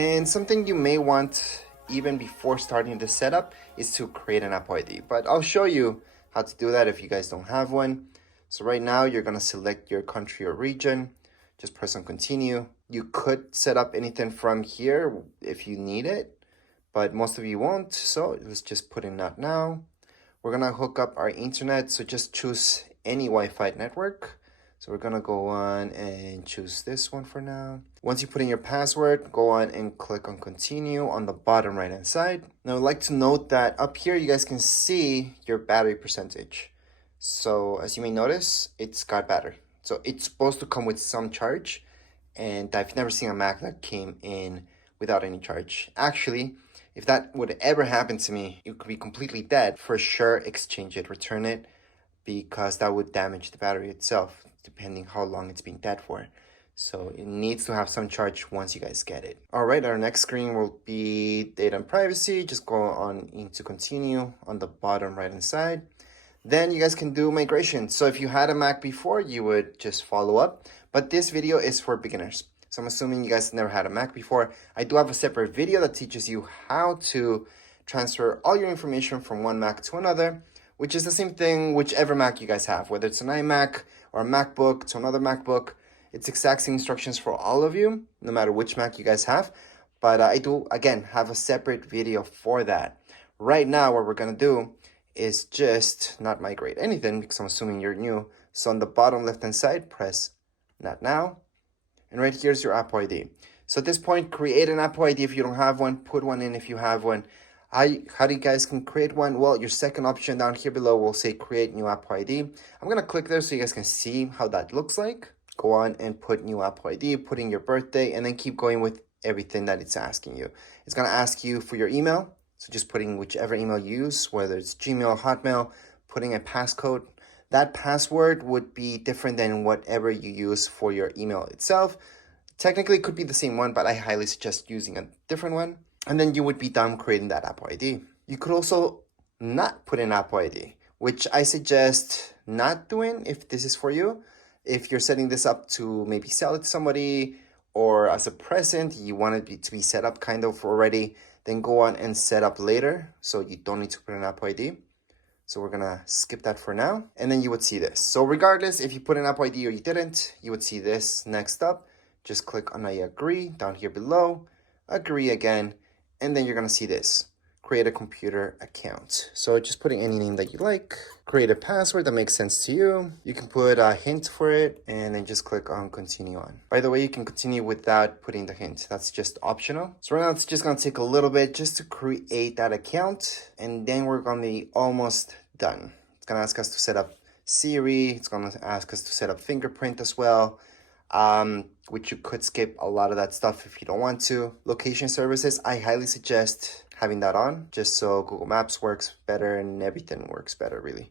And something you may want even before starting the setup is to create an Apple ID. But I'll show you how to do that if you guys don't have one. So right now you're gonna select your country or region. Just press on continue. You could set up anything from here if you need it, but most of you won't. So let's just put in not now. We're gonna hook up our internet. So just choose any Wi-Fi network. So we're gonna go on and choose this one for now. Once you put in your password, go on and click on continue on the bottom right hand side. Now I'd like to note that up here you guys can see your battery percentage. So as you may notice, it's got battery. So it's supposed to come with some charge, and I've never seen a Mac that came in without any charge. Actually, if that would ever happen to me, it could be completely dead. For sure, exchange it, return it, because that would damage the battery itself, depending how long it's been dead for. So it needs to have some charge once you guys get it. All right, our next screen will be data and privacy. Just go on into continue on the bottom right hand side. Then you guys can do migration. So if you had a Mac before, you would just follow up. But this video is for beginners. So I'm assuming you guys never had a Mac before. I do have a separate video that teaches you how to transfer all your information from one Mac to another, which is the same thing whichever Mac you guys have, whether it's an iMac or a MacBook to another MacBook. It's exact same instructions for all of you, no matter which Mac you guys have. But I do, again, have a separate video for that. Right now, what we're gonna do is just not migrate anything because I'm assuming you're new. So on the bottom left-hand side, press not now. And right here's your Apple ID. So at this point, create an Apple ID if you don't have one, put one in if you have one. How do you guys can create one? Well, your second option down here below will say create new Apple ID. I'm gonna click there so you guys can see how that looks like. Go on and put new Apple ID, put in your birthday, and then keep going with everything that it's asking you. It's gonna ask you for your email. So just putting whichever email you use, whether it's Gmail, Hotmail, putting a passcode. That password would be different than whatever you use for your email itself. Technically, it could be the same one, but I highly suggest using a different one. And then you would be done creating that Apple ID. You could also not put in Apple ID, which I suggest not doing if this is for you. If you're setting this up to maybe sell it to somebody or as a present, you want it to be set up kind of already, then go on and set up later so you don't need to put an Apple ID. So we're gonna skip that for now. And then you would see this. So regardless, if you put an Apple ID or you didn't, you would see this next up. Just click on I agree down here below, agree again, and then you're gonna see this. Create a computer account. So just putting any name that you like, create a password that makes sense to you. You can put a hint for it and then just click on continue on. By the way, you can continue without putting the hint. That's just optional. So right now it's just gonna take a little bit just to create that account, and then we're gonna be almost done. It's gonna ask us to set up Siri. It's gonna ask us to set up fingerprint as well. Which you could skip a lot of that stuff if you don't want to. Location services, I highly suggest having that on just so Google Maps works better and everything works better really.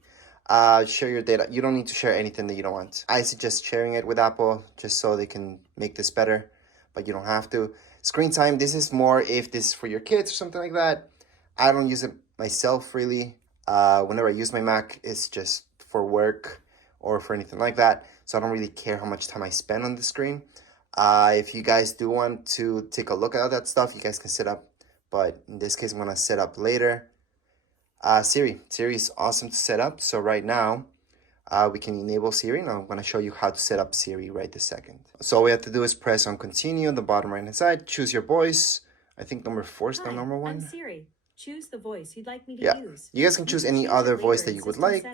Share your data. You don't need to share anything that you don't want. I suggest sharing it with Apple just so they can make this better, but you don't have to. Screen time, this is more if this is for your kids or something like that. I don't use it myself really. Whenever I use my Mac, it's just for work or for anything like that. So I don't really care how much time I spend on the screen. If you guys do want to take a look at all that stuff, you guys can set up. But in this case, I'm going to set up later. Siri is awesome to set up. So right now, we can enable Siri. Now I'm going to show you how to set up Siri right this second. So all we have to do is press on continue on the bottom right hand side. Choose your voice. I think number 4 is the number one. I'm Siri. Choose the voice you'd like me to use. You guys can choose any other voice that you would like.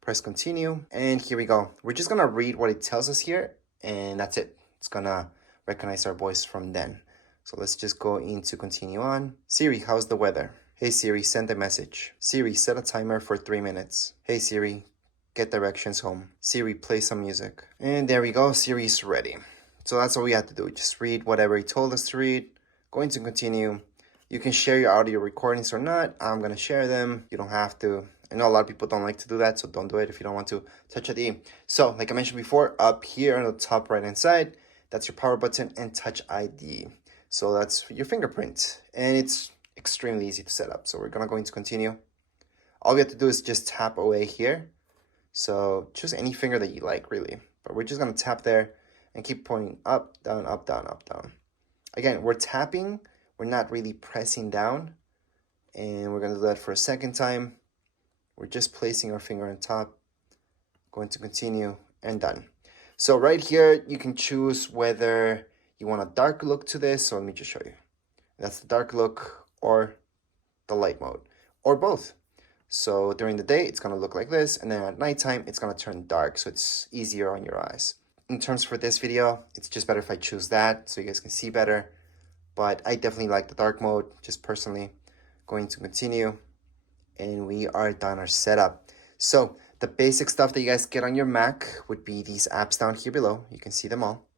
Press continue. And here we go. We're just going to read what it tells us here. And that's it. It's going to recognize our voice from then. So let's just go into continue on. Siri, how's the weather? Hey Siri, send a message. Siri, set a timer for 3 minutes. Hey Siri, get directions home. Siri, play some music. And there we go, Siri's ready. So that's all we have to do. Just read whatever he told us to read. Going to continue. You can share your audio recordings or not. I'm gonna share them. You don't have to. I know a lot of people don't like to do that, so don't do it if you don't want to. Touch ID. So like I mentioned before, up here on the top right hand side, that's your power button and Touch ID. So that's your fingerprint, and it's extremely easy to set up. So we're gonna go into continue. All we have to do is just tap away here. So choose any finger that you like really, but we're just gonna tap there and keep pointing up, down, up, down, up, down. Again, we're tapping, we're not really pressing down. And we're gonna do that for a second time. We're just placing our finger on top, going to continue, and done. So right here, you can choose whether you want a dark look to this. So let me just show you. That's the dark look or the light mode, or both. So during the day, it's gonna look like this, and then at nighttime, it's gonna turn dark, so it's easier on your eyes. In terms for this video, it's just better if I choose that so you guys can see better, but I definitely like the dark mode, just personally. Going to continue, and we are done our setup. So the basic stuff that you guys get on your Mac would be these apps down here below. You can see them all.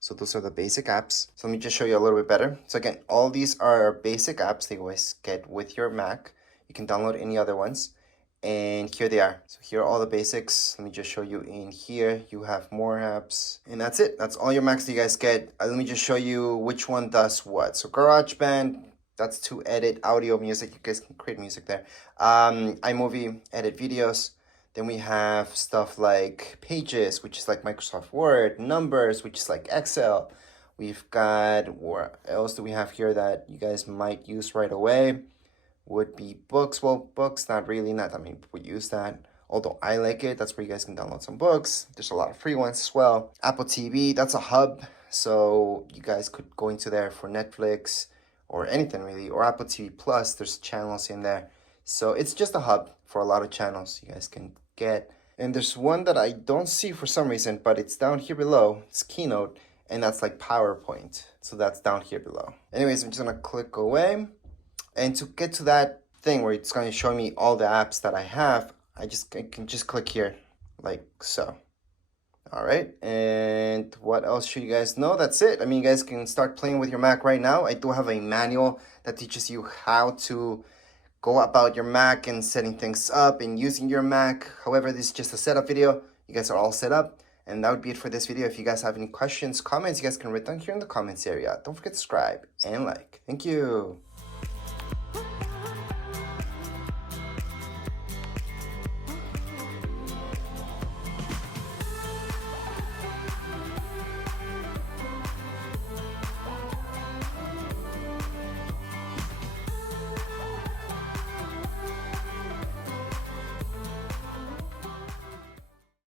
So those are the basic apps. So let me just show you a little bit better. So again, all these are basic apps that you always get with your Mac. You can download any other ones. And here they are. So here are all the basics. Let me just show you in here. You have more apps. And that's it. That's all your Macs that you guys get. Let me just show you which one does what. So GarageBand, that's to edit audio, music. You guys can create music there. iMovie, edit videos. Then we have stuff like Pages, which is like Microsoft Word, Numbers, which is like Excel. We've got, what else do we have here that you guys might use right away? Would be Books. Well, Books, not really, not that many people use that. Although I like it, that's where you guys can download some books. There's a lot of free ones as well. Apple TV, that's a hub. So you guys could go into there for Netflix or anything really, or Apple TV Plus, there's channels in there. So it's just a hub for a lot of channels you guys can get. And there's one that I don't see for some reason, but it's down here below. It's Keynote, and that's like PowerPoint. So that's down here below. Anyways, I'm just gonna click away. And to get to that thing where it's gonna show me all the apps that I have, I can just click here, like so. All right, and what else should you guys know? That's it. I mean, you guys can start playing with your Mac right now. I do have a manual that teaches you how to go about your Mac and setting things up and using your Mac. However, this is just a setup video. You guys are all set up. And that would be it for this video. If you guys have any questions, comments, you guys can write down here in the comments area. Don't forget to subscribe and like. Thank you.